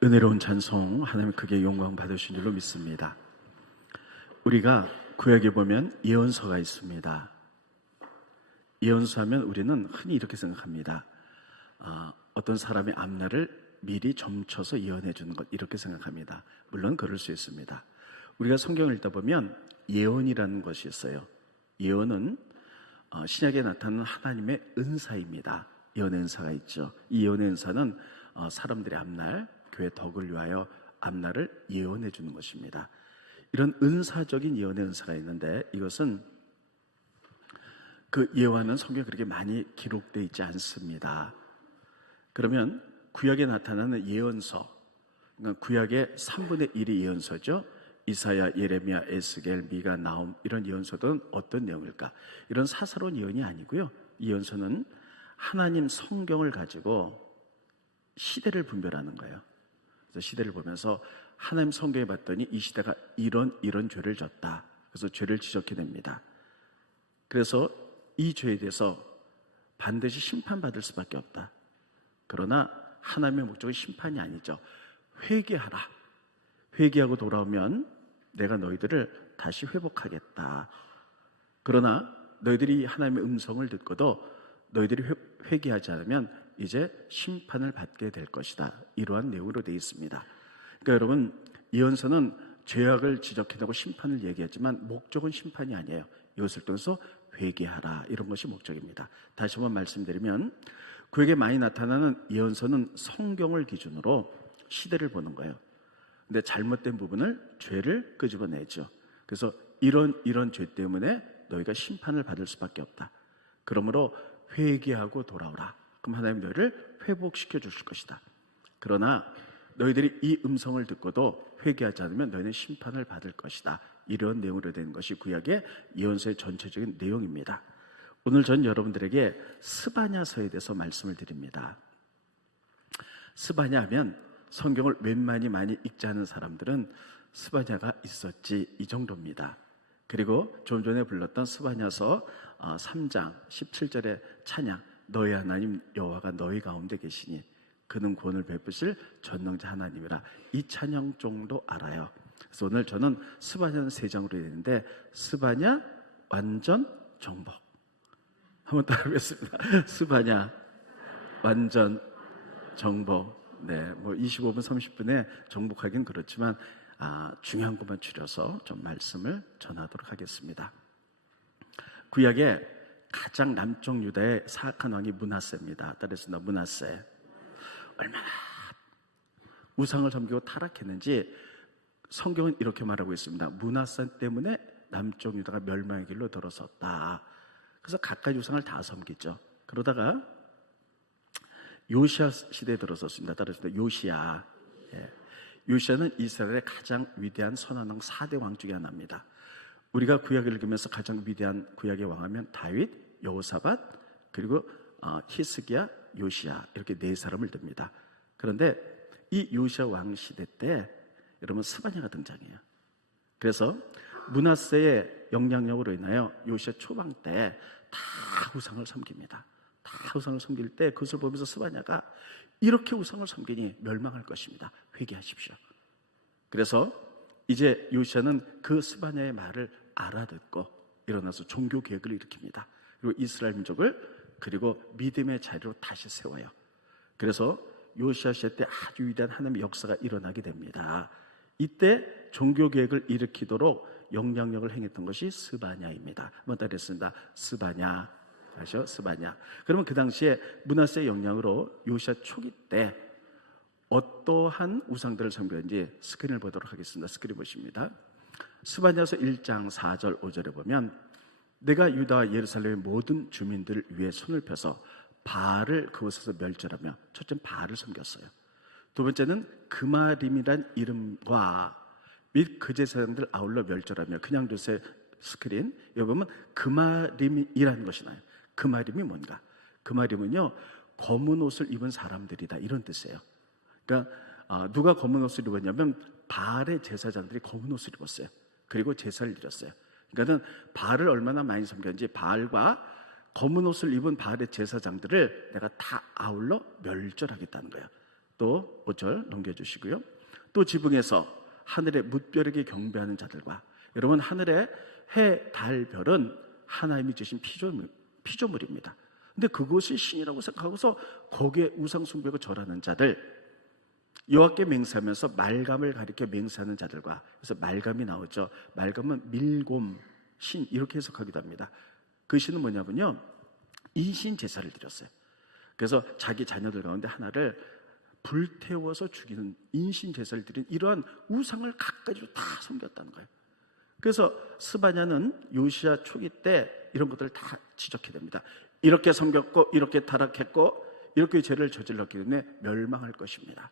은혜로운 찬송 하나님 크게 영광 받으신 줄로 믿습니다. 우리가 구약에 보면 예언서가 있습니다. 예언서 하면 우리는 흔히 이렇게 생각합니다. 어떤 사람의 앞날을 미리 점쳐서 예언해 주는 것, 이렇게 생각합니다. 물론 그럴 수 있습니다. 우리가 성경을 읽다 보면 예언이라는 것이 있어요. 예언은 신약에 나타나는 하나님의 은사입니다. 예언의 은사가 있죠. 이 예언의 은사는 사람들의 앞날, 교회 덕을 위하여 앞날을 예언해 주는 것입니다. 이런 은사적인 예언의 은사가 있는데, 이것은 그 예언은 성경에 그렇게 많이 기록되어 있지 않습니다. 그러면 구약에 나타나는 예언서, 그러니까 구약의 3분의 1이 예언서죠. 이사야, 예레미야, 에스겔, 미가, 나훔, 이런 예언서들은 어떤 내용일까? 이런 사사로운 예언이 아니고요. 이 예언서는 하나님 성경을 가지고 시대를 분별하는 거예요. 그래서 시대를 보면서 하나님 성경에 봤더니 이 시대가 이런 죄를 졌다. 그래서 죄를 지적해냅니다. 그래서 이 죄에 대해서 반드시 심판받을 수밖에 없다. 그러나 하나님의 목적은 심판이 아니죠. 회개하라. 회개하고 돌아오면 내가 너희들을 다시 회복하겠다. 그러나 너희들이 하나님의 음성을 듣고도 너희들이 회개하지 않으면 이제 심판을 받게 될 것이다. 이러한 내용으로 되어 있습니다. 그러니까 여러분, 예언서는 죄악을 지적해내고 심판을 얘기하지만 목적은 심판이 아니에요. 이것을 통해서 회개하라, 이런 것이 목적입니다. 다시 한번 말씀드리면, 구약에 많이 나타나는 예언서는 성경을 기준으로 시대를 보는 거예요. 근데 잘못된 부분을, 죄를 끄집어내죠. 그래서 이런 죄 때문에 너희가 심판을 받을 수밖에 없다. 그러므로 회개하고 돌아오라. 그럼 하나님 너희를 회복시켜 주실 것이다. 그러나 너희들이 이 음성을 듣고도 회개하지 않으면 너희는 심판을 받을 것이다. 이런 내용으로 된 것이 구약의 예언서의 전체적인 내용입니다. 오늘 전 여러분들에게 스바냐서에 대해서 말씀을 드립니다. 스바냐 하면 성경을 웬만히 많이 읽지 않은 사람들은 스바냐가 있었지, 이 정도입니다. 그리고 좀 전에 불렀던 스바냐서 3장 17절의 찬양, 너희 하나님 여호와가 너희 가운데 계시니 그는 구원을 베푸실 전능자 하나님이라, 이 찬양 정도 알아요. 그래서 오늘 저는 스바냐는 3장으로 되어 있는데, 스바냐 완전 정복. 한번 따라하겠습니다. 스바냐 완전 정복. 네, 뭐 25분 30분에 정복하긴 그렇지만 중요한 것만 추려서 좀 말씀을 전하도록 하겠습니다. 구약의 가장 남쪽 유다의 사악한 왕이 므낫세입니다. 따라서 므낫세. 얼마나 우상을 섬기고 타락했는지 성경은 이렇게 말하고 있습니다. 므낫세 때문에 남쪽 유다가 멸망의 길로 들어섰다. 그래서 각가지 우상을 다 섬기죠. 그러다가 요시야 시대에 들어섰습니다. 따라서 요시야. 요시야는 이스라엘의 가장 위대한 선한 왕 4대 왕 중에 하나입니다. 우리가 구약을 읽으면서 가장 위대한 구약의 왕하면 다윗, 여호사밧, 그리고 히스기야, 요시야, 이렇게 4사람을 듭니다. 그런데 이 요시야 왕 시대 때 여러분 스바냐가 등장해요. 그래서 므낫세의 영향력으로 인하여 요시야 초방 때 다 우상을 섬깁니다. 다 우상을 섬길 때 그것을 보면서 스바냐가 이렇게 우상을 섬기니 멸망할 것입니다. 회개하십시오. 그래서 이제 요시야는 그 스바냐의 말을 알아듣고 일어나서 종교 개혁을 일으킵니다. 그리고 이스라엘 민족을, 그리고 믿음의 자리로 다시 세워요. 그래서 요시야 시대 때 아주 위대한 하나님의 역사가 일어나게 됩니다. 이때 종교 개혁을 일으키도록 영향력을 행했던 것이 스바냐입니다. 한번 따라했습니다. 스바냐. 아시죠? 스바냐. 그러면 그 당시에 므낫세의 영향으로 요시야 초기 때 어떠한 우상들을 섬겼는지 스크린을 보도록 하겠습니다. 스크린 보십니다. 스바냐서 1장 4절 5절에 보면, 내가 유다와 예루살렘의 모든 주민들을 위해 손을 펴서 바알을 그곳에서 멸절하며, 첫째는 바알을 섬겼어요. 두 번째는 그마림이란 이름과 및 그 제사장들 아울러 멸절하며, 그냥 두세 스크린, 여기 보면 그마림이라는 것이 나요. 그마림이 뭔가? 그마림은요, 검은 옷을 입은 사람들이다, 이런 뜻이에요. 그러니까 누가 검은 옷을 입었냐면 바알의 제사장들이 검은 옷을 입었어요. 그리고 제사를 드렸어요. 그러니까는 바알을 얼마나 많이 섬겼는지 바알과 검은 옷을 입은 바알의 제사장들을 내가 다 아울러 멸절하겠다는 거예요. 또 5절 넘겨주시고요. 또 지붕에서 하늘의 뭇별에게 경배하는 자들과, 여러분 하늘의 해, 달, 별은 하나님이 주신 피조물입니다. 근데 그것이 신이라고 생각하고서 거기에 우상 숭배하고 절하는 자들, 여호와께 맹세하면서 말감을 가리켜 맹세하는 자들과, 그래서 말감이 나오죠. 말감은 밀곰, 신 이렇게 해석하기도 합니다. 그 신은 뭐냐면요, 인신 제사를 드렸어요. 그래서 자기 자녀들 가운데 하나를 불태워서 죽이는 인신 제사를 드린 이러한 우상을 갖가지로 다 섬겼다는 거예요. 그래서 스바냐는 요시야 초기 때 이런 것들을 다 지적해야 됩니다. 이렇게 섬겼고 이렇게 타락했고 이렇게 죄를 저질렀기 때문에 멸망할 것입니다.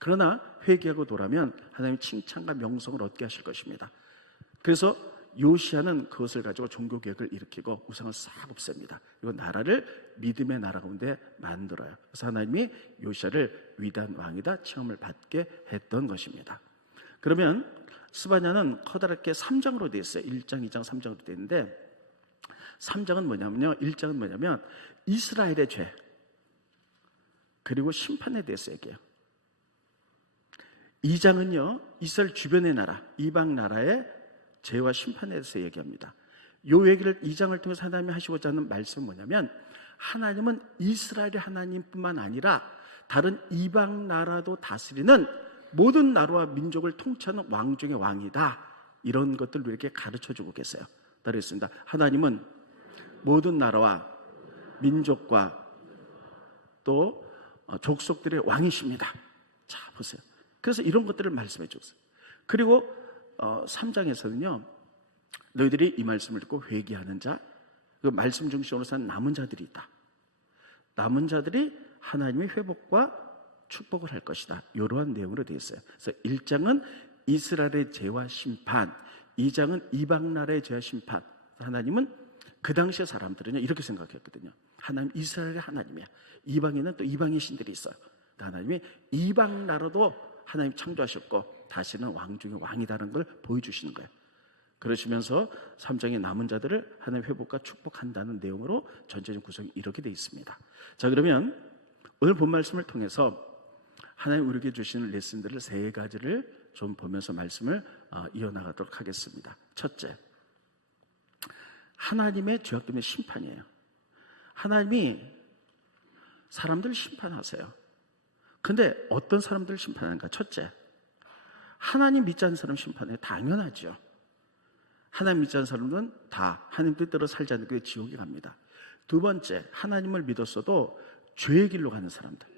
그러나 회개하고 돌아오면 하나님이 칭찬과 명성을 얻게 하실 것입니다. 그래서 요시야는 그것을 가지고 종교개혁을 일으키고 우상을 싹 없앱니다. 그리고 나라를 믿음의 나라 가운데 만들어요. 그래서 하나님이 요시야를 위대한 왕이다 칭함을 받게 했던 것입니다. 그러면 스바냐는 커다랗게 3장으로 되어 있어요. 1장, 2장, 3장으로 되어 있는데 3장은 뭐냐면요, 1장은 뭐냐면 이스라엘의 죄 그리고 심판에 대해서 얘기해요. 2장은요 이스라엘 주변의 나라, 이방 나라의 죄와 심판에 대해서 얘기합니다. 이 얘기를 2장을 통해서 하나님이 하시고자 하는 말씀은 뭐냐면, 하나님은 이스라엘의 하나님뿐만 아니라 다른 이방 나라도 다스리는 모든 나라와 민족을 통치하는 왕 중의 왕이다. 이런 것들을 이렇게 가르쳐주고 계세요. 따르겠습니다. 하나님은 모든 나라와 민족과 또 족속들의 왕이십니다. 자 보세요. 그래서 이런 것들을 말씀해 줬어요. 그리고 3장에서는요 너희들이 이 말씀을 듣고 회개하는 자, 그 말씀 중심으로 산 남은 자들이 있다. 남은 자들이 하나님의 회복과 축복을 할 것이다. 이러한 내용으로 되어 있어요. 그래서 1장은 이스라엘의 죄와 심판, 2장은 이방 나라의 죄와 심판. 하나님은 그 당시의 사람들은요 이렇게 생각했거든요. 하나님 이스라엘의 하나님이야. 이방에는 또 이방의 신들이 있어요. 하나님이 이방 나라도 하나님 창조하셨고 다시는 왕 중에 왕이다라는 걸 보여주시는 거예요. 그러시면서 3장의 남은 자들을 하나님 회복과 축복한다는 내용으로 전체적인 구성이 이렇게 되어 있습니다. 자, 그러면 오늘 본 말씀을 통해서 하나님 우리에게 주시는 레슨들을 3가지를 좀 보면서 말씀을 이어나가도록 하겠습니다. 첫째, 하나님의 죄악 때문에 심판이에요. 하나님이 사람들을 심판하세요. 근데 어떤 사람들을 심판하는가? 첫째, 하나님 믿지 않는 사람 심판해요. 당연하죠. 하나님 믿지 않는 사람은 다 하나님 뜻대로 살지 않는 게 지옥에 갑니다. 두 번째, 하나님을 믿었어도 죄의 길로 가는 사람들,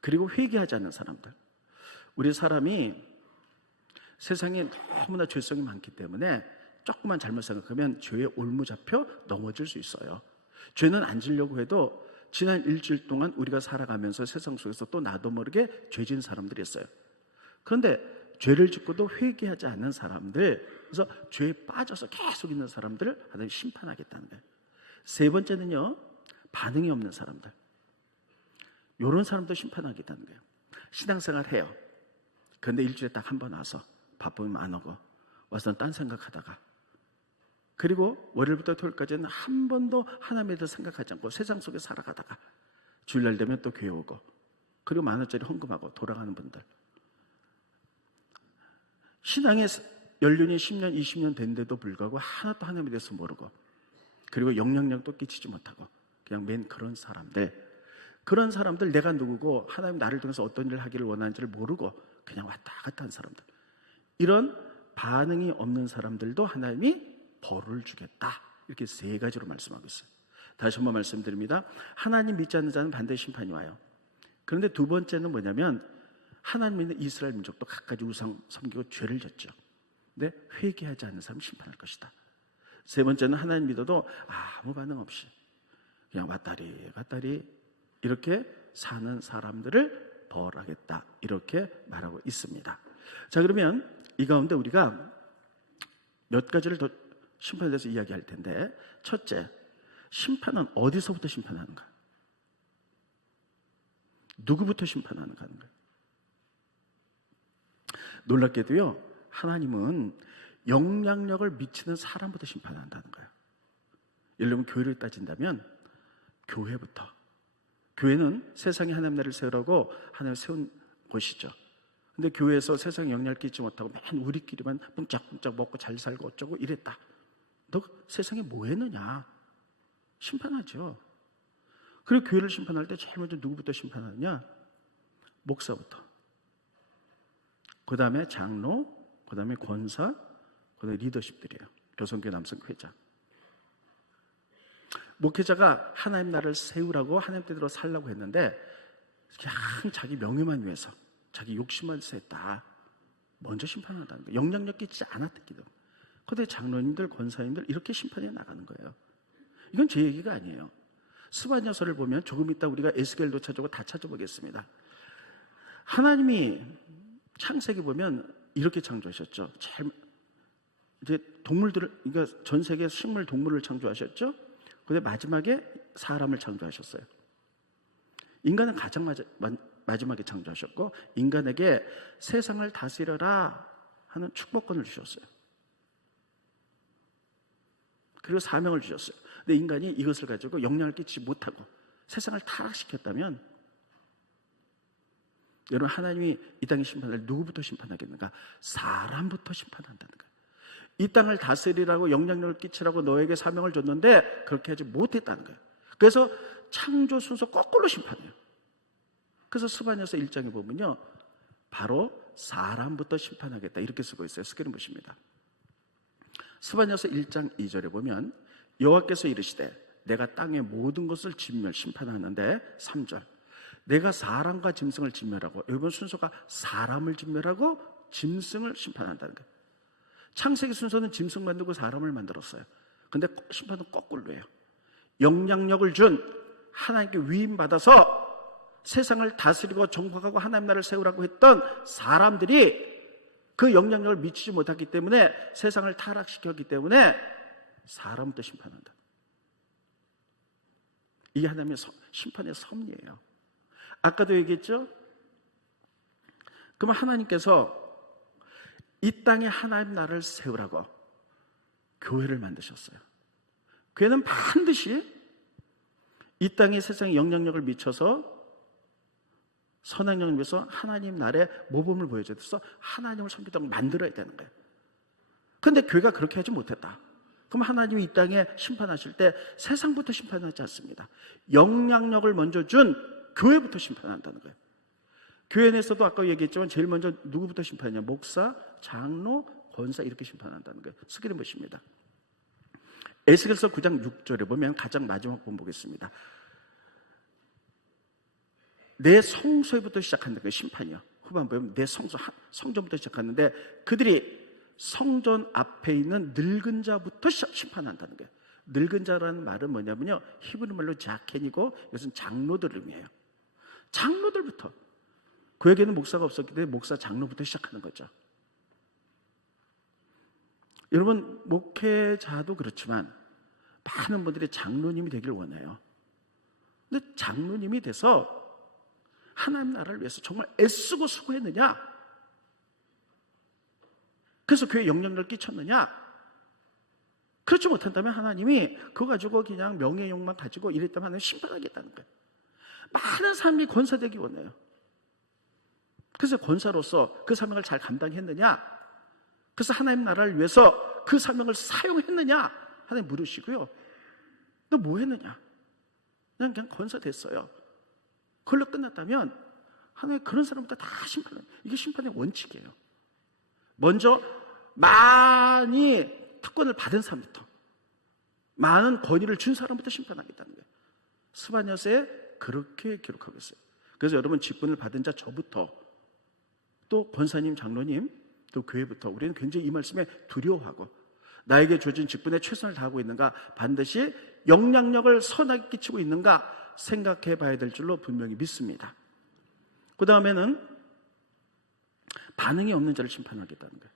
그리고 회개하지 않는 사람들. 우리 사람이 세상에 너무나 죄성이 많기 때문에 조금만 잘못 생각하면 죄에 올무잡혀 넘어질 수 있어요. 죄는 안 지려고 해도 지난 일주일 동안 우리가 살아가면서 세상 속에서 또 나도 모르게 죄 지은 사람들이 있어요. 그런데 죄를 짓고도 회개하지 않는 사람들, 그래서 죄에 빠져서 계속 있는 사람들을 하나님이 심판하겠다는 거예요. 세 번째는요, 반응이 없는 사람들, 이런 사람도 심판하겠다는 거예요. 신앙생활 해요. 그런데 일주일에 딱 한 번 와서 바쁘면 안 오고 와서 딴 생각하다가, 그리고 월요일부터 토요일까지는 한 번도 하나님에 대해서 생각하지 않고 세상 속에 살아가다가 주일날 되면 또 교회 오고, 그리고 10,000원짜리 헌금하고 돌아가는 분들, 신앙에 연륜이 10년, 20년 된데도 불구하고 하나도 하나님에 대해서 모르고, 그리고 영향력도 끼치지 못하고 그냥 맨 그런 사람들, 그런 사람들, 내가 누구고 하나님 나를 통해서 어떤 일을 하기를 원하는지를 모르고 그냥 왔다 갔다 한 사람들, 이런 반응이 없는 사람들도 하나님이 벌을 주겠다. 이렇게 3가지로 말씀하고 있어요. 다시 한번 말씀드립니다. 하나님 믿지 않는 자는 반드시 심판이 와요. 그런데 두 번째는 뭐냐면, 하나님 믿는 이스라엘 민족도 갖가지 우상 섬기고 죄를 졌죠. 근데 회개하지 않는 사람은 심판할 것이다. 세 번째는 하나님 믿어도 아무 반응 없이 그냥 왔다리 갔다리 이렇게 사는 사람들을 벌하겠다. 이렇게 말하고 있습니다. 자, 그러면 이 가운데 우리가 몇 가지를 더 심판에 대해서 이야기할 텐데, 첫째, 심판은 어디서부터 심판하는가? 누구부터 심판하는가 하는 거예요. 놀랍게도요, 하나님은 영향력을 미치는 사람부터 심판한다는 거예요. 예를 들면 교회를 따진다면 교회부터, 교회는 세상에 하나님 나라를 세우라고 하나님 세운 곳이죠. 근데 교회에서 세상에 영향을 끼치지 못하고 맨 우리끼리만 뿡짝뿡짝 먹고 잘 살고 어쩌고 이랬다. 너 세상에 뭐 했느냐? 심판하죠. 그리고 교회를 심판할 때 제일 먼저 누구부터 심판하느냐? 목사부터. 그 다음에 장로, 그 다음에 권사, 그 다음에 리더십들이에요. 여성교회, 남성교회자. 목회자가 하나님 나라를 세우라고 하나님 뜻대로 살라고 했는데 그냥 자기 명예만 위해서 자기 욕심만 위해서 했다. 먼저 심판한다는 거예요. 영향력 끼치지 않았기도. 그런데 장로님들, 권사님들 이렇게 심판해 나가는 거예요. 이건 제 얘기가 아니에요. 스바냐서를 보면 조금 이따 우리가 에스겔도 찾아보고 다 찾아보겠습니다. 하나님이 창세기 보면 이렇게 창조하셨죠. 이제 동물들을, 그러니까 전 세계 식물, 동물을 창조하셨죠. 근데 마지막에 사람을 창조하셨어요. 인간은 가장 마지막에 창조하셨고 인간에게 세상을 다스려라 하는 축복권을 주셨어요. 그리고 사명을 주셨어요. 근데 인간이 이것을 가지고 영향을 끼치지 못하고 세상을 타락시켰다면 여러분, 하나님이 이 땅의 심판을 누구부터 심판하겠는가? 사람부터 심판한다는 거예요. 이 땅을 다스리라고 영향력을 끼치라고 너에게 사명을 줬는데 그렇게 하지 못했다는 거예요. 그래서 창조 순서 거꾸로 심판해요. 그래서 스바냐서 1장에 보면요, 바로 사람부터 심판하겠다 이렇게 쓰고 있어요. 스크린 보십니다. 스바냐서 1장 2절에 보면 여호와께서 이르시되 내가 땅의 모든 것을 진멸 심판하는데 3절 내가 사람과 짐승을 진멸하고, 이번 순서가 사람을 진멸하고 짐승을 심판한다는 거예요. 창세기 순서는 짐승 만들고 사람을 만들었어요. 근데 심판은 거꾸로 해요. 영향력을 준, 하나님께 위임받아서 세상을 다스리고 정복하고 하나님 나라를 세우라고 했던 사람들이 그 영향력을 미치지 못했기 때문에 세상을 타락시켰기 때문에 사람부터 심판한다. 이게 하나님의 심판의 섭리예요. 아까도 얘기했죠? 그러면 하나님께서 이 땅에 하나님 나라를 세우라고 교회를 만드셨어요. 교회는 반드시 이 땅에 세상에 영향력을 미쳐서 선한 영향을 위해서 하나님 나라의 모범을 보여줘서 하나님을 섬기도록 만들어야 되는 거예요. 그런데 교회가 그렇게 하지 못했다. 그럼 하나님이 이 땅에 심판하실 때 세상부터 심판하지 않습니다. 영향력을 먼저 준 교회부터 심판한다는 거예요. 교회 내에서도 아까 얘기했지만 제일 먼저 누구부터 심판하냐? 목사, 장로, 권사 이렇게 심판한다는 거예요. 스크린 보십니다. 에스겔서 9장 6절에 보면 가장 마지막 부분 보겠습니다. 내 성소에부터 시작한다는 거예요. 심판이요. 후반부에 보면 내 성전부터 시작하는데 그들이 성전 앞에 있는 늙은 자부터 심판한다는 거예요. 늙은 자라는 말은 뭐냐면요, 히브리 말로 자켄이고 이것은 장로들 의미예요. 장로들부터. 그에게는 목사가 없었기 때문에 목사, 장로부터 시작하는 거죠. 여러분, 목회자도 그렇지만 많은 분들이 장로님이 되길 원해요. 근데 장로님이 돼서 하나님 나라를 위해서 정말 애쓰고 수고했느냐? 그래서 교회에 영향력을 끼쳤느냐? 그렇지 못한다면 하나님이 그거 가지고 그냥 명예욕만 가지고 이랬다면 하나님 심판하겠다는 거예요. 많은 사람이 권사 되기 원해요. 그래서 권사로서 그 사명을 잘 감당했느냐? 그래서 하나님 나라를 위해서 그 사명을 사용했느냐? 하나님 물으시고요. 너 뭐 했느냐? 그냥 권사 됐어요. 그걸로 끝났다면 하나님 그런 사람부터 다 심판해요. 이게 심판의 원칙이에요. 먼저 많이 특권을 받은 사람부터, 많은 권위를 준 사람부터 심판하겠다는 거예요. 스바냐서에 그렇게 기록하고 있어요. 그래서 여러분, 직분을 받은 자 저부터 또 권사님, 장로님, 또 교회부터 우리는 굉장히 이 말씀에 두려워하고 나에게 주어진 직분에 최선을 다하고 있는가, 반드시 영향력을 선하게 끼치고 있는가 생각해 봐야 될 줄로 분명히 믿습니다. 그 다음에는 반응이 없는 자를 심판하겠다는 거예요.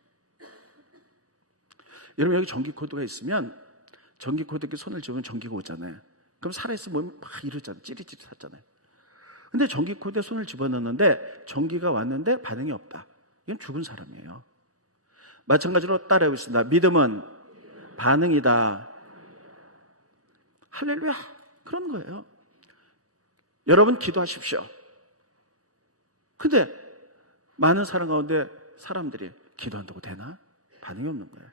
여러분, 여기 전기 코드가 있으면 전기 코드에 손을 집으면 전기가 오잖아요. 그럼 살아있으면 막 이러잖아요. 찌릿찌릿하잖아요. 근데 전기 코드에 손을 집어넣는데 전기가 왔는데 반응이 없다. 이건 죽은 사람이에요. 마찬가지로 따라해보겠습니다. 믿음은 반응이다. 할렐루야. 그런 거예요. 여러분 기도하십시오. 근데 많은 사람 가운데 사람들이 기도한다고 되나? 반응이 없는 거예요.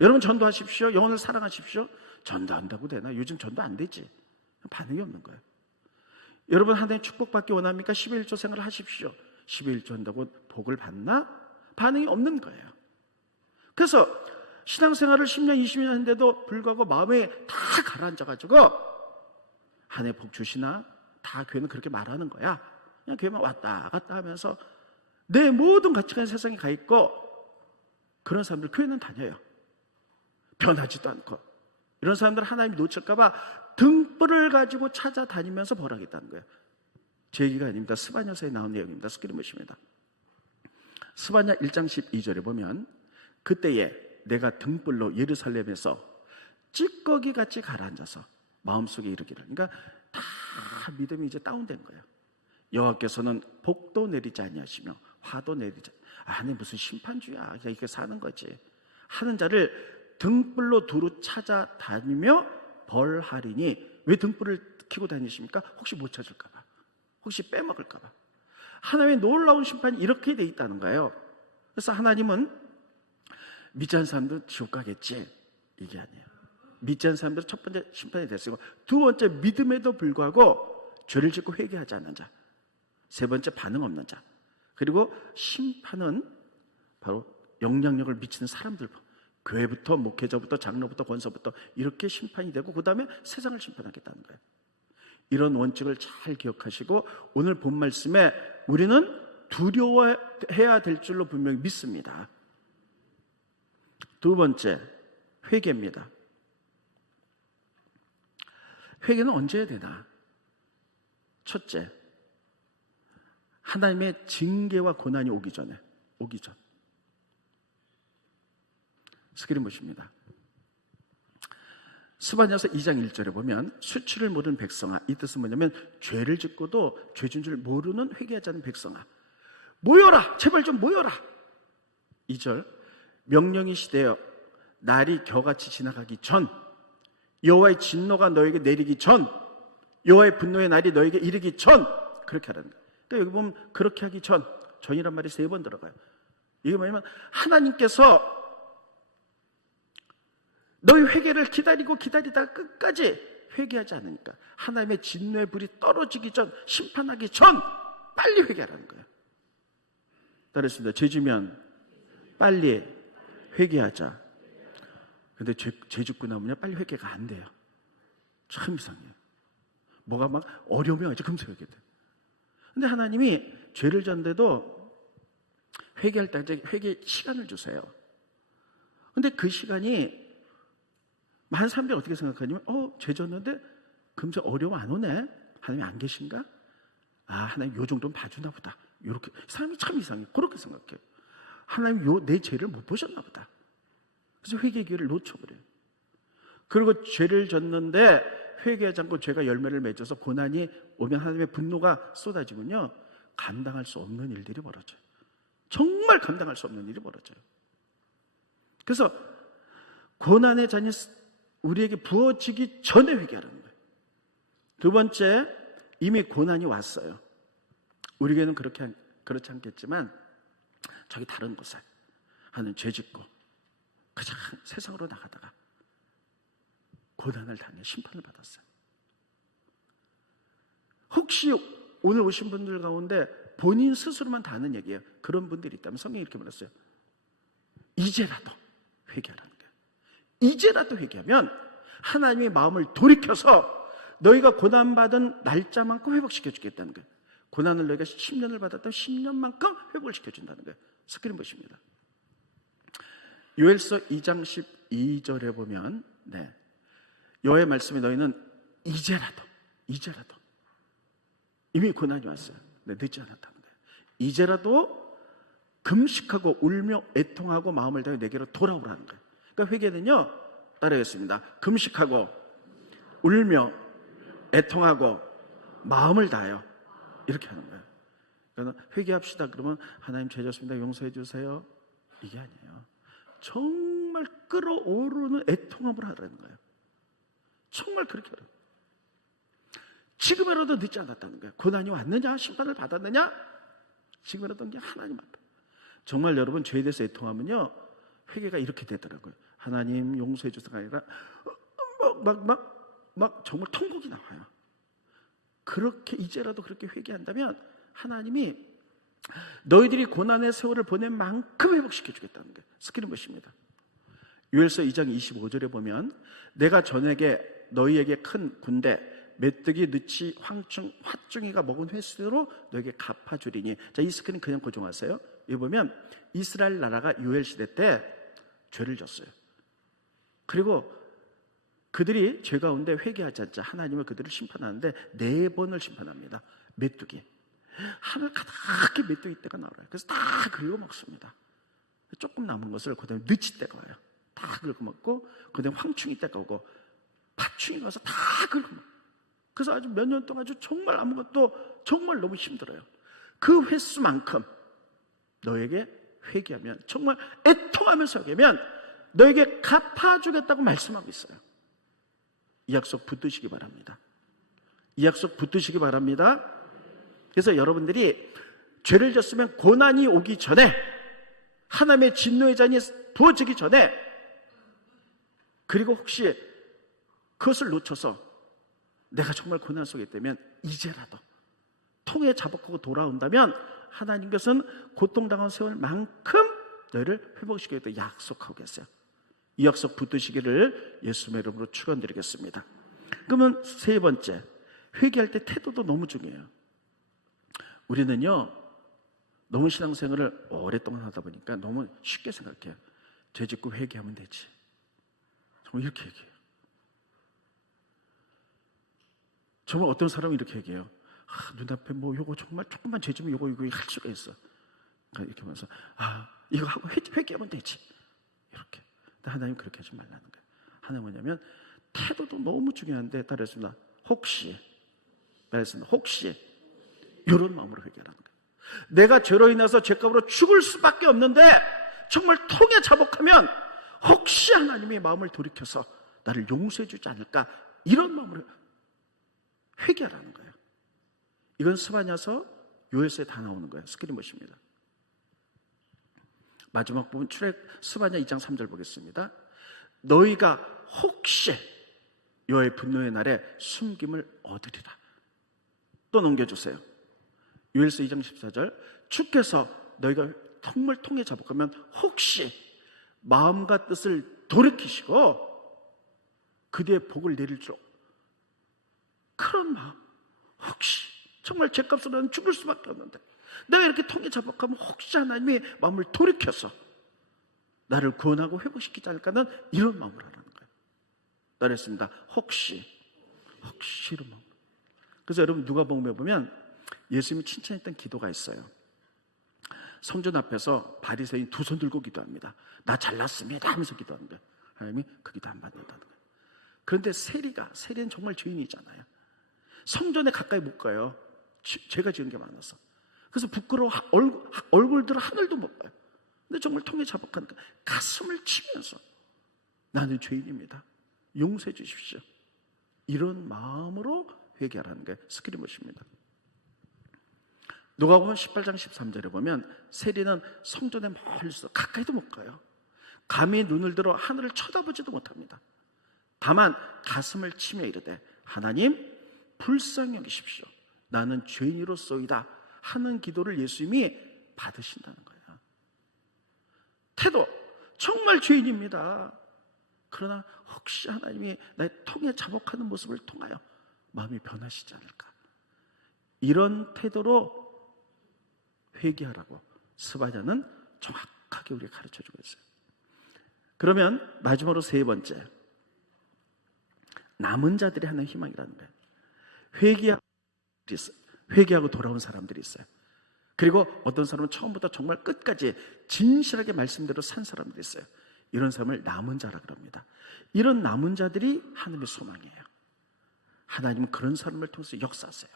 여러분 전도하십시오. 영혼을 사랑하십시오. 전도한다고 되나? 요즘 전도 안 되지. 반응이 없는 거예요. 여러분 하나님 축복받기 원합니까? 11조 생활을 하십시오. 11조 한다고 복을 받나? 반응이 없는 거예요. 그래서 신앙생활을 10년, 20년 했는데도 불구하고 마음에 다 가라앉아가지고 한 해 복 주시나? 다 교회는 그렇게 말하는 거야. 그냥 교회만 왔다 갔다 하면서 내 모든 가치관 세상에 가 있고 그런 사람들 교회는 다녀요. 변하지도 않고. 이런 사람들 하나님이 놓칠까 봐 등불을 가지고 찾아다니면서 벌하겠다는 거예요. 제 얘기가 아닙니다. 스바냐서에 나온 내용입니다. 스크린 보십니다. 스바냐 1장 12절에 보면 그때에 내가 등불로 예루살렘에서 찌꺼기같이 가라앉아서 마음속에 이르기를. 그러니까 다 믿음이 이제 다운된 거예요. 여호와께서는 복도 내리지 아니하시며 화도 내리지 아니 무슨 심판주야. 그냥 이렇게 사는 거지. 하는 자를 등불로 두루 찾아다니며 벌하리니. 왜 등불을 켜고 다니십니까? 혹시 못 찾을까 봐. 혹시 빼먹을까 봐. 하나님의 놀라운 심판이 이렇게 돼 있다는 거예요. 그래서 하나님은 믿지 않는 사람들 지옥 가겠지. 이게 아니에요. 믿지 않는 사람들은 첫 번째 심판이 됐으고 두 번째 믿음에도 불구하고 죄를 짓고 회개하지 않는 자. 세 번째 반응 없는 자. 그리고 심판은 바로 영향력을 미치는 사람들, 교회부터 목회자부터 장로부터 권사부터 이렇게 심판이 되고 그 다음에 세상을 심판하겠다는 거예요. 이런 원칙을 잘 기억하시고 오늘 본 말씀에 우리는 두려워해야 될 줄로 분명히 믿습니다. 두 번째, 회개입니다. 회개는 언제 해야 되나? 첫째, 하나님의 징계와 고난이 오기 전. 스크린 보십니다. 스바냐서 2장 1절에 보면 수치를 모르는 백성아, 이 뜻은 뭐냐면 죄를 짓고도 죄진 줄 모르는 회개하지 않는 백성아, 모여라, 제발 좀 모여라. 2절, 명령이 시되어 날이 겨같이 지나가기 전, 여호와의 진노가 너에게 내리기 전, 여호와의 분노의 날이 너에게 이르기 전, 그렇게 하라는 거예요. 그러니까 여기 보면 그렇게 하기 전이란 말이 3번 들어가요. 이게 뭐냐면 하나님께서 너희 회개를 기다리다가 끝까지 회개하지 않으니까 하나님의 진노의 불이 떨어지기 전, 심판하기 전 빨리 회개하라는 거예요. 따르겠습니다. 죄지면 빨리 회개하자. 근데 죄 짓고 나면 빨리 회개가 안 돼요. 참 이상해요. 뭐가 막 어려우면 이제 금세 회개돼. 근데 하나님이 죄를 졌는데도 회개할 때 이제 회개 시간을 주세요. 근데 그 시간이 많은 사람들이 어떻게 생각하냐면 죄 졌는데 금세 어려움 안 오네. 하나님이 안 계신가? 아, 하나님 요 정도는 봐주나 보다. 이렇게 사람이 참 이상해요. 그렇게 생각해요. 하나님 내 죄를 못 보셨나 보다. 그래서 회개 기회를 놓쳐버려요. 그리고 죄를 졌는데 회개하지 않고 죄가 열매를 맺어서 고난이 오면 하나님의 분노가 쏟아지면요, 감당할 수 없는 일들이 벌어져요. 정말 감당할 수 없는 일이 벌어져요. 그래서 고난의 잔이 우리에게 부어지기 전에 회개하라는 거예요. 두 번째, 이미 고난이 왔어요. 우리에게는 그렇지 않겠지만 저기 다른 곳에 하는 죄짓고 그냥 세상으로 나가다가 고난을 당해 심판을 받았어요. 혹시 오늘 오신 분들 가운데 본인 스스로만 다 아는 얘기예요. 그런 분들이 있다면 성경이 이렇게 말했어요. 이제라도 회개하라는 거예요. 이제라도 회개하면 하나님의 마음을 돌이켜서 너희가 고난받은 날짜만큼 회복시켜 주겠다는 거예요. 고난을 너희가 10년을 받았다면 10년만큼 회복을 시켜준다는 거예요. 스크린 보십니다. 요엘서 2장 12절에 보면 여호와의 말씀에 너희는 이제라도 이미 고난이 왔어요. 늦지 않았다는 거예요. 이제라도 금식하고 울며 애통하고 마음을 다해 내게로 돌아오라는 거예요. 그러니까 회개는요, 따라하겠습니다. 금식하고 울며 애통하고 마음을 다해요. 이렇게 하는 거예요. 그러니까 회개합시다. 그러면 하나님 죄 졌습니다. 용서해 주세요. 이게 아니에요. 정말 끌어오르는 애통함을 하라는 거예요. 정말 그렇게 하라는 거예요. 지금이라도 늦지 않았다는 거예요. 고난이 왔느냐, 심판을 받았느냐, 지금이라도 게 하나님 앞에. 정말 여러분, 죄에 대해서 애통하면요, 회개가 이렇게 되더라고요. 하나님 용서해 주세요가 아니라 막 정말 통곡이 나와요. 그렇게 이제라도 그렇게 회개한다면 하나님이 너희들이 고난의 세월을 보낸 만큼 회복시켜 주겠다는 거예요. 스크린 보십니다. 요엘서 2장 25절에 보면 내가 전에게 너희에게 큰 군대 메뚜기, 느치, 황충, 팥중이가 먹은 횟수대로 너에게 갚아주리니. 자, 이 스크린 그냥 고정하세요. 여기 보면 이스라엘 나라가 요엘 시대 때 죄를 졌어요. 그리고 그들이 죄 가운데 회개하지 않자 하나님은 그들을 심판하는데 4번을 심판합니다. 메뚜기, 하늘 가득히 메뚜기 떼가 나와요. 그래서 다 긁어 먹습니다. 조금 남은 것을 그 다음에 느치 떼가 와요. 다 긁어 먹고 그 다음에 황충이 떼가 오고 팥충이가 와서 다 긁어 먹어요. 그래서 아주 몇 년 동안 아주 정말 아무것도 정말 너무 힘들어요. 그 횟수만큼 너에게 회개하면, 정말 애통하면서 회개하면 너에게 갚아주겠다고 말씀하고 있어요. 이 약속 붙드시기 바랍니다. 이 약속 붙드시기 바랍니다. 그래서 여러분들이 죄를 졌으면 고난이 오기 전에, 하나님의 진노의 잔이 부어지기 전에, 그리고 혹시 그것을 놓쳐서 내가 정말 고난 속에 있다면 이제라도 통에 자복하고 돌아온다면 하나님께서는 고통당한 세월만큼 너희를 회복시키겠다고 약속하고 계세요. 이 약속 붙드시기를 예수님의 이름으로 축원드리겠습니다. 그러면 세 번째, 회개할 때 태도도 너무 중요해요. 우리는요, 너무 신앙생활을 오랫동안 하다 보니까 너무 쉽게 생각해요. 죄 짓고 회개하면 되지. 정말 이렇게 얘기해요. 정말 어떤 사람은 이렇게 얘기해요. 눈앞에 뭐 요거 정말 조금만 죄 지면 요거 할 수가 있어. 그러니까 이렇게 하면서 이거 하고 회개하면 되지. 이렇게. 근데 하나님 그렇게 하지 말라는 거예요. 하나님 뭐냐면 태도도 너무 중요한데 따라했습니다. 혹시 이런 마음으로 회개하라는 거예요. 내가 죄로 인해서 죄값으로 죽을 수밖에 없는데 정말 통에 자복하면 혹시 하나님의 마음을 돌이켜서 나를 용서해 주지 않을까, 이런 마음으로 회개하라는 거예요. 이건 스바냐서 요엘서에 다 나오는 거예요. 스크린 보십니다. 마지막 부분 출애굽 스바냐 2장 3절 보겠습니다. 너희가 혹시 여호와의 분노의 날에 숨김을 얻으리라. 또 넘겨주세요. 요엘서 2장 14절 주께서 너희가 정말 통에 자복하면 혹시 마음과 뜻을 돌이키시고 그 뒤에 복을 내릴 줄, 그런 마음, 혹시 정말 죄값으로는 죽을 수밖에 없는데 내가 이렇게 통에 자복하면 혹시 하나님이 마음을 돌이켜서 나를 구원하고 회복시키지 않을까는 이런 마음을 하라는 거예요. 따라했습니다. 혹시 이런 마음. 그래서 여러분 누가복음에 보면 예수님이 칭찬했던 기도가 있어요. 성전 앞에서 바리새인 두 손 들고 기도합니다. 나 잘났습니다 하면서 기도하는 거예요. 하나님이 그 기도 안 받는다는 거예요. 그런데 세리는 정말 죄인이잖아요. 성전에 가까이 못 가요. 죄가 지은 게 많아서. 그래서 부끄러워 얼굴들 하늘도 못 봐요. 근데 정말 통에 자복하니까 가슴을 치면서 나는 죄인입니다, 용서해 주십시오, 이런 마음으로 회개하라는 게 스크린 보십니다. 누가복음 18장 13절에 보면 세리는 성전에 멀리서 가까이도 못 가요. 감히 눈을 들어 하늘을 쳐다보지도 못합니다. 다만 가슴을 치며 이르되 하나님 불쌍히 여기십시오, 나는 죄인이로소이다 하는 기도를 예수님이 받으신다는 거예요. 태도, 정말 죄인입니다. 그러나 혹시 하나님이 나의 통에 자복하는 모습을 통하여 마음이 변하시지 않을까, 이런 태도로 회개하라고 스바냐는 정확하게 우리에게 가르쳐주고 있어요. 그러면 마지막으로 세 번째, 남은 자들이 하는 희망이라는 거예요. 회개하고 돌아온 사람들이 있어요. 그리고 어떤 사람은 처음부터 정말 끝까지 진실하게 말씀대로 산 사람들이 있어요. 이런 사람을 남은 자라 그럽니다. 이런 남은 자들이 하나님의 소망이에요. 하나님은 그런 사람을 통해서 역사하세요.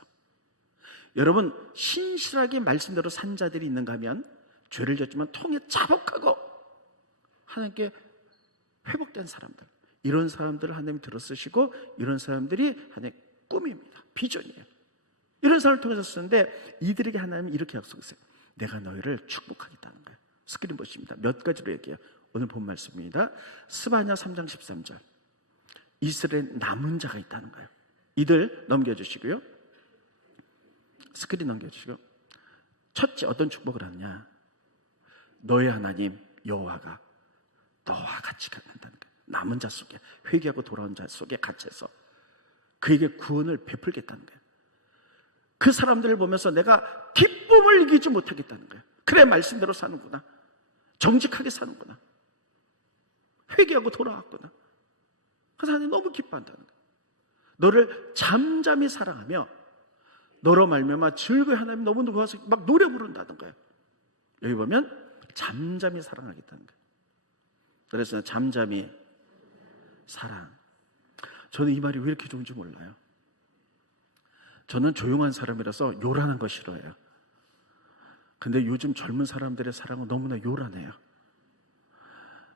여러분, 신실하게 말씀대로 산 자들이 있는가 하면 죄를 졌지만 통에 자복하고 하나님께 회복된 사람들, 이런 사람들을 하나님이 들어쓰시고 이런 사람들이 하나님 꿈입니다. 비전이에요. 이런 사람을 통해서 쓰는데 이들에게 하나님은 이렇게 약속했어요. 내가 너희를 축복하겠다는 거예요. 스크린 보십니다. 몇 가지로 얘기해요. 오늘 본 말씀입니다. 스바냐 3장 13절. 이스라엘 남은 자가 있다는 거예요. 이들 넘겨주시고요. 스크린 넘겨주시고. 첫째 어떤 축복을 하느냐. 너의 하나님 여호와가 너와 같이 갖는다는 거예요. 남은 자 속에, 회개하고 돌아온 자 속에 갇혀서 그에게 구원을 베풀겠다는 거예요. 그 사람들을 보면서 내가 기쁨을 이기지 못하겠다는 거예요. 그래, 말씀대로 사는구나. 정직하게 사는구나. 회개하고 돌아왔구나. 그래서 하나님 너무 기뻐한다는 거예요. 너를 잠잠히 사랑하며 너로 말미암아 즐거이 하나님 너무 누구와서 막 노래 부른다는 거예요. 여기 보면 잠잠히 사랑하겠다는 거예요. 그래서 잠잠히 사랑. 저는 이 말이 왜 이렇게 좋은지 몰라요. 저는 조용한 사람이라서 요란한 거 싫어해요. 근데 요즘 젊은 사람들의 사랑은 너무나 요란해요.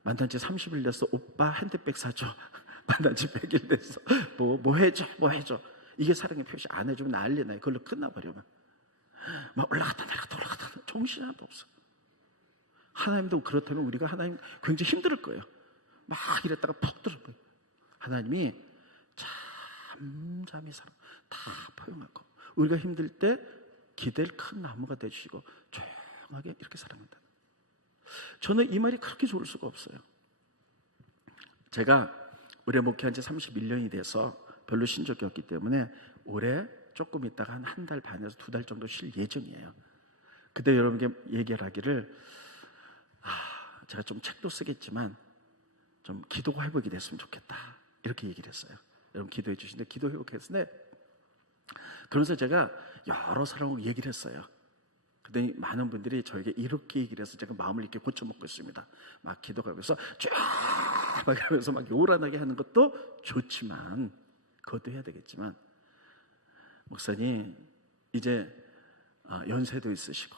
만난 지 30일 됐어. 오빠 핸드백 사줘. 만난 지 100일 됐어. 뭐 해줘. 이게 사랑의 표시. 안 해주면 난리 나요. 그걸로 끝나버려. 막 올라갔다 내려갔다 정신이 하나도 없어. 하나님도 그렇다면 우리가 하나님 굉장히 힘들 거예요. 막 이랬다가 푹 들을 거예요. 하나님이 잠잠히 사랑 다 포용하고 우리가 힘들 때 기댈 큰 나무가 되주시고 조용하게 이렇게 사랑한다. 저는 이 말이 그렇게 좋을 수가 없어요. 제가 올해 목회한 지 31년이 돼서 별로 쉰 적이 없기 때문에 올해 조금 있다가 한 달 반에서 2달 정도 쉴 예정이에요. 그때 여러분께 얘기를 하기를 제가 좀 책도 쓰겠지만 좀 기도 회복이 됐으면 좋겠다 이렇게 얘기를 했어요. 여러분 기도해 주시는데 기도 회복했는데 그러면서 제가 여러 사람하고 얘기를 했어요. 그랬더니 많은 분들이 저에게 이렇게 얘기를 해서 제가 마음을 이렇게 고쳐먹고 있습니다. 막 기도하면서 쫙 하면서 막 요란하게 하는 것도 좋지만 그것도 해야 되겠지만 목사님 이제 연세도 있으시고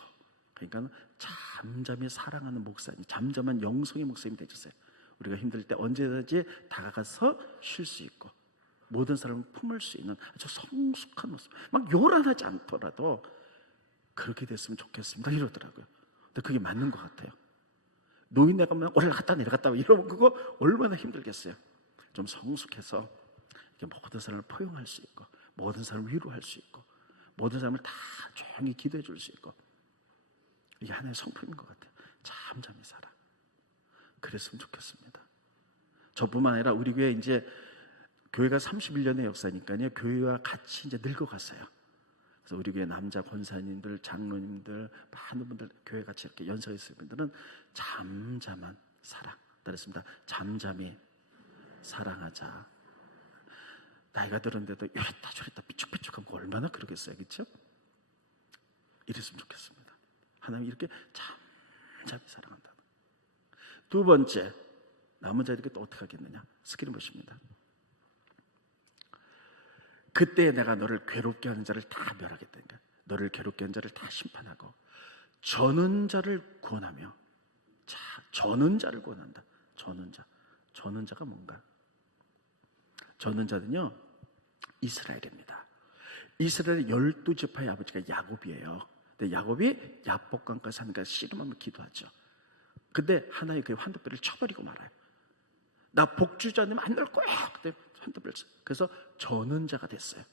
그러니까 잠잠히 사랑하는 목사님, 잠잠한 영성의 목사님이 되셨어요. 우리가 힘들 때 언제든지 다가가서 쉴 수 있고 모든 사람을 품을 수 있는 아주 성숙한 모습, 막 요란하지 않더라도 그렇게 됐으면 좋겠습니다 이러더라고요. 근데 그게 맞는 것 같아요. 노인네 가면 올라갔다 내려갔다 이러면 그거 얼마나 힘들겠어요. 좀 성숙해서 이렇게 모든 사람을 포용할 수 있고 모든 사람을 위로할 수 있고 모든 사람을 다 조용히 기도해 줄 수 있고 이게 하나의 성품인 것 같아요. 잠잠히 살아. 그랬으면 좋겠습니다. 저뿐만 아니라 우리 교회 이제 교회가 31년의 역사니까요. 교회와 같이 이제 늙어갔어요. 그래서 우리 교회 남자 권사님들, 장로님들, 많은 분들 교회 같이 이렇게 연세가 있을 분들은 잠잠한 사랑. 따랐습니다. 잠잠히 사랑하자. 나이가 들었는데도 이랬다 저랬다 삐죽삐죽한 거 얼마나 그러겠어요, 그렇죠? 이랬으면 좋겠습니다. 하나님 이렇게 잠잠히 사랑한다. 두 번째, 남은 자들에게 또 어떻게 하겠느냐? 스크린 보십니다. 그때 내가 너를 괴롭게 하는 자를 다 멸하겠다니까. 너를 괴롭게 하는 자를 다 심판하고 저는 자를 구원하며. 자, 저는 자를 구원한다. 저는 자가 뭔가? 저는 자는요 이스라엘입니다. 이스라엘의 12지파의 아버지가 야곱이에요. 근데 야곱이 야복강가에 사니까 씨름하며 기도하죠. 근데 하나의 그 환도뼈를 쳐버리고 말아요. 나 복주지 않으면 안 날 거야. 그때 환도뼈를 쳐. 그래서 저는 자가 됐어요.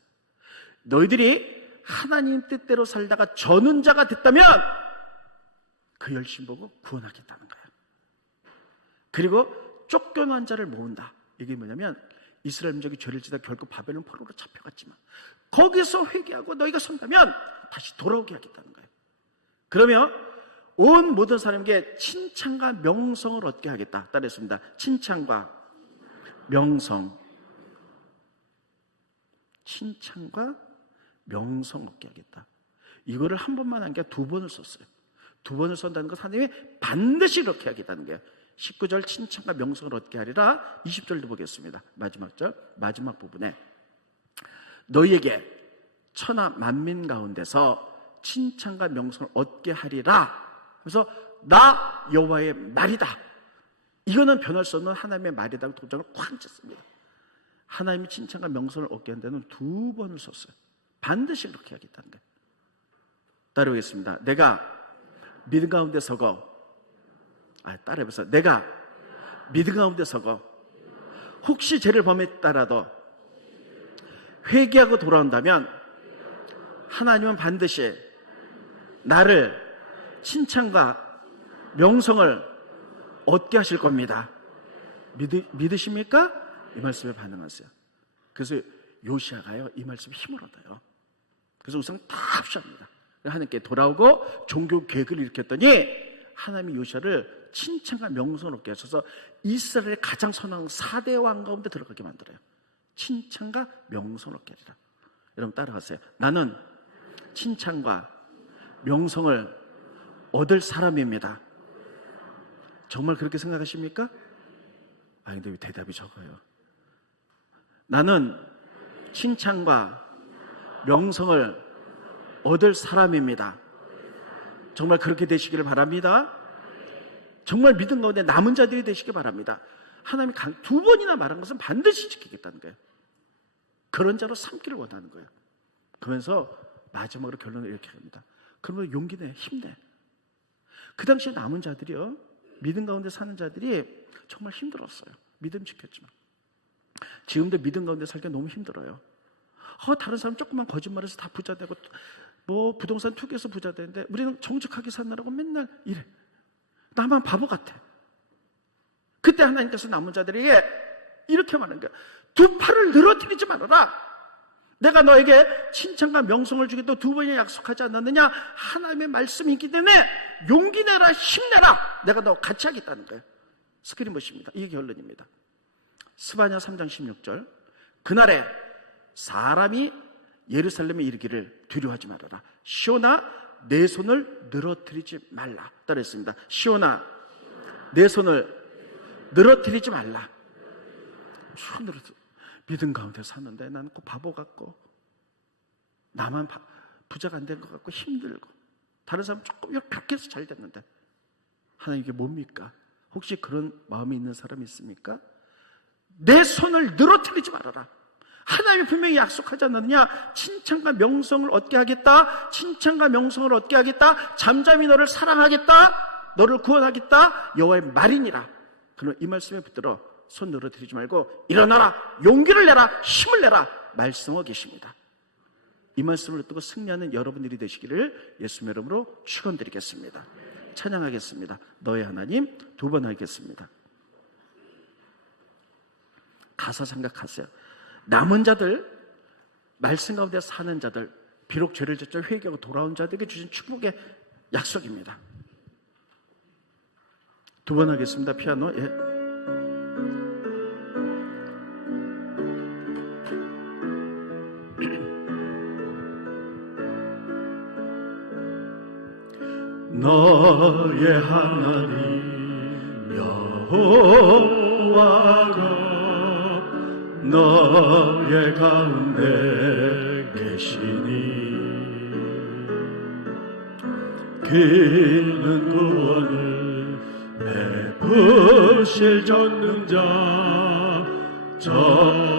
너희들이 하나님 뜻대로 살다가 저는 자가 됐다면 그 열심 보고 구원하겠다는 거예요. 그리고 쫓겨난 자를 모은다. 이게 뭐냐면 이스라엘 민족이 죄를 지다 결국 바벨론 포로로 잡혀갔지만 거기서 회개하고 너희가 선다면 다시 돌아오게 하겠다는 거예요. 그러면 온 모든 사람에게 칭찬과 명성을 얻게 하겠다. 따르겠습니다. 칭찬과 명성. 칭찬과 명성 얻게 하겠다. 이거를 한 번만 한 게 2번을 썼어요. 2번을 쓴다는 것 하나님이 반드시 이렇게 하겠다는 거예요. 19절 칭찬과 명성을 얻게 하리라. 20절도 보겠습니다. 마지막 절, 마지막 부분에 너희에게 천하 만민 가운데서 칭찬과 명성을 얻게 하리라. 그래서 나 여호와의 말이다. 이거는 변할 수 없는 하나님의 말이라고 도장을 꽉 찍습니다. 하나님의 칭찬과 명성을 얻게 한 데는 2번을 썼어요. 반드시 그렇게 하겠다는 거예요. 따라오겠습니다. 내가 믿음 가운데 서고, 따라해보세요. 내가 믿음 가운데 서고 혹시 죄를 범했다라도 회개하고 돌아온다면 하나님은 반드시 나를 칭찬과 명성을 얻게 하실 겁니다. 믿으십니까? 이 말씀에 반응하세요. 그래서 요시아가요, 이 말씀에 힘을 얻어요. 그래서 우상 다 합시합니다. 하나님께 돌아오고 종교 계획을 일으켰더니 하나님이 요시아를 칭찬과 명성을 얻게 하셔서 이스라엘의 가장 선한 4대 왕 가운데 들어가게 만들어요. 칭찬과 명성을 얻게 하리라. 여러분 따라가세요. 나는 칭찬과 명성을 얻을 사람입니다. 정말 그렇게 생각하십니까? 근데 왜 대답이 적어요? 나는 칭찬과 명성을 얻을 사람입니다. 정말 그렇게 되시기를 바랍니다. 정말 믿음 가운데 남은 자들이 되시기 바랍니다. 하나님이 2번이나 말한 것은 반드시 지키겠다는 거예요. 그런 자로 삼기를 원하는 거예요. 그러면서 마지막으로 결론을 이렇게 합니다. 그러면 용기 내, 힘내. 그 당시에 남은 자들이요, 믿음 가운데 사는 자들이 정말 힘들었어요. 믿음 지켰지만. 지금도 믿음 가운데 살기가 너무 힘들어요. 다른 사람 조금만 거짓말해서 다 부자 되고 부동산 투기해서 부자 되는데 우리는 정직하게 사느라고 맨날 이래. 나만 바보 같아. 그때 하나님께서 남은 자들에게 이렇게 말하는 거야. 2 팔을 늘어뜨리지 말아라. 내가 너에게 칭찬과 명성을 주겠다고 2번이나 약속하지 않았느냐? 하나님의 말씀이 있기 때문에 용기 내라, 힘내라. 내가 너 같이 하겠다는 거예요. 스크린 보십니다. 이게 결론입니다. 스바냐 3장 16절. 그날에 사람이 예루살렘에 이르기를 두려워하지 말아라. 시온아, 내 손을 늘어뜨리지 말라. 따라했습니다. 시온아, 내 손을 늘어뜨리지 말라. 믿음 가운데 사는데 나는 꼭 바보 같고 나만 부자가 안 된 것 같고 힘들고 다른 사람 조금 이렇게 해서 잘 됐는데 하나님 이게 뭡니까? 혹시 그런 마음이 있는 사람이 있습니까? 내 손을 늘어뜨리지 말아라. 하나님이 분명히 약속하지 않느냐? 칭찬과 명성을 얻게 하겠다. 칭찬과 명성을 얻게 하겠다. 잠잠히 너를 사랑하겠다. 너를 구원하겠다. 여호와의 말이니라. 그럼 이 말씀에 붙들어 손 늘어뜨리지 말고 일어나라. 용기를 내라. 힘을 내라. 말씀하고 계십니다. 이 말씀을 듣고 승리하는 여러분들이 되시기를 예수님의 이름으로 축원드리겠습니다. 찬양하겠습니다. 너의 하나님 2번 하겠습니다. 가사 생각하세요. 남은 자들, 말씀 가운데 사는 자들, 비록 죄를 졌죠 회개하고 돌아온 자들에게 주신 축복의 약속입니다. 2번 하겠습니다. 피아노. 너의 하나님 여호와가 너의 가운데 계시니 그는 구원을 베푸실 전능자.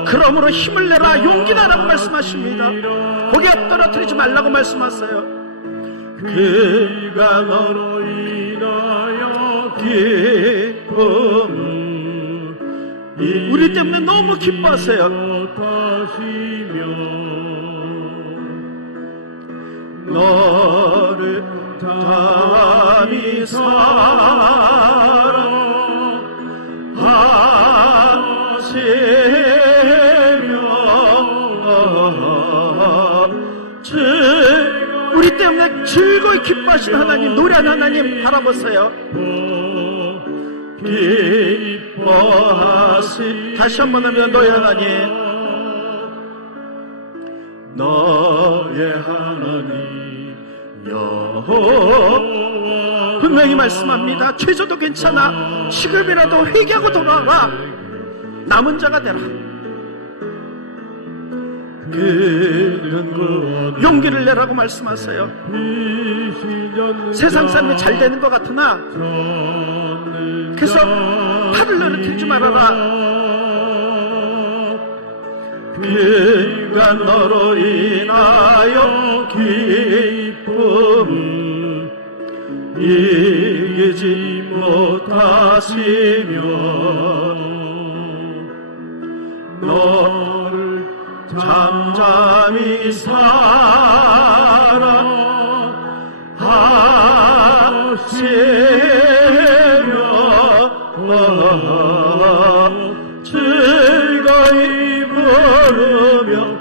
그러므로 힘을 내라, 용기 내라고 말씀하십니다. 고개 떨어뜨리지 말라고 말씀하세요. 그가 너로 인하여 기쁨, 우리 때문에 너무 기뻐하세요. 너를 감히 사랑하시며 우리 때문에 즐거이 기뻐하시는 하나님, 노래하는 하나님 바라보세요. 기뻐하시. 다시 한번 하면 너의 하나님, 너의 하나님 여호와. 분명히 말씀합니다. 최저도 괜찮아. 지금이라도 회개하고 돌아와. 남은 자가 되라. 용기를 내라고 말씀하세요. 세상 사람이 잘 되는 것 같으나 그래서 팔을 늘어뜨리지 말아라. 그가 너로 인하여 기쁨 이기지 못하시며 너를 잠잠히 사랑하시며 즐거이 부르며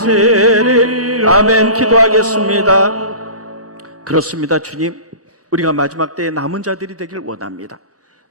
기뻐하시리. 아멘. 기도하겠습니다. 그렇습니다. 주님, 우리가 마지막 때에 남은 자들이 되길 원합니다.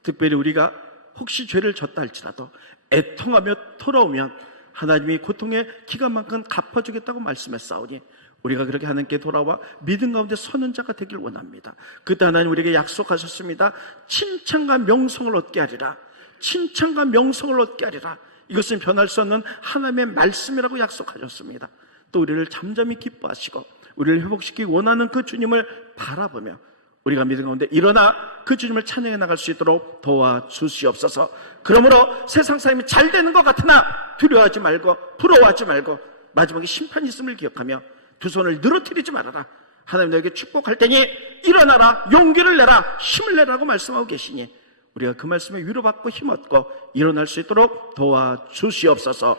특별히 우리가 혹시 죄를 졌다 할지라도 애통하며 돌아오면 하나님이 고통의 기간만큼 갚아주겠다고 말씀했사오니 우리가 그렇게 하나님께 돌아와 믿음 가운데 서는 자가 되길 원합니다. 그때 하나님 우리에게 약속하셨습니다. 칭찬과 명성을 얻게 하리라. 칭찬과 명성을 얻게 하리라. 이것은 변할 수 없는 하나님의 말씀이라고 약속하셨습니다. 또 우리를 잠잠히 기뻐하시고 우리를 회복시키기 원하는 그 주님을 바라보며 우리가 믿음 가운데 일어나 그 주님을 찬양해 나갈 수 있도록 도와주시옵소서. 그러므로 세상 사람이 잘 되는 것 같으나 두려워하지 말고 부러워하지 말고 마지막에 심판이 있음을 기억하며 두 손을 늘어뜨리지 말아라. 하나님 너에게 축복할 테니 일어나라, 용기를 내라, 힘을 내라고 말씀하고 계시니 우리가 그 말씀에 위로받고 힘없고 일어날 수 있도록 도와주시옵소서.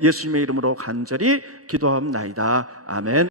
예수님의 이름으로 간절히 기도하옵나이다. 아멘.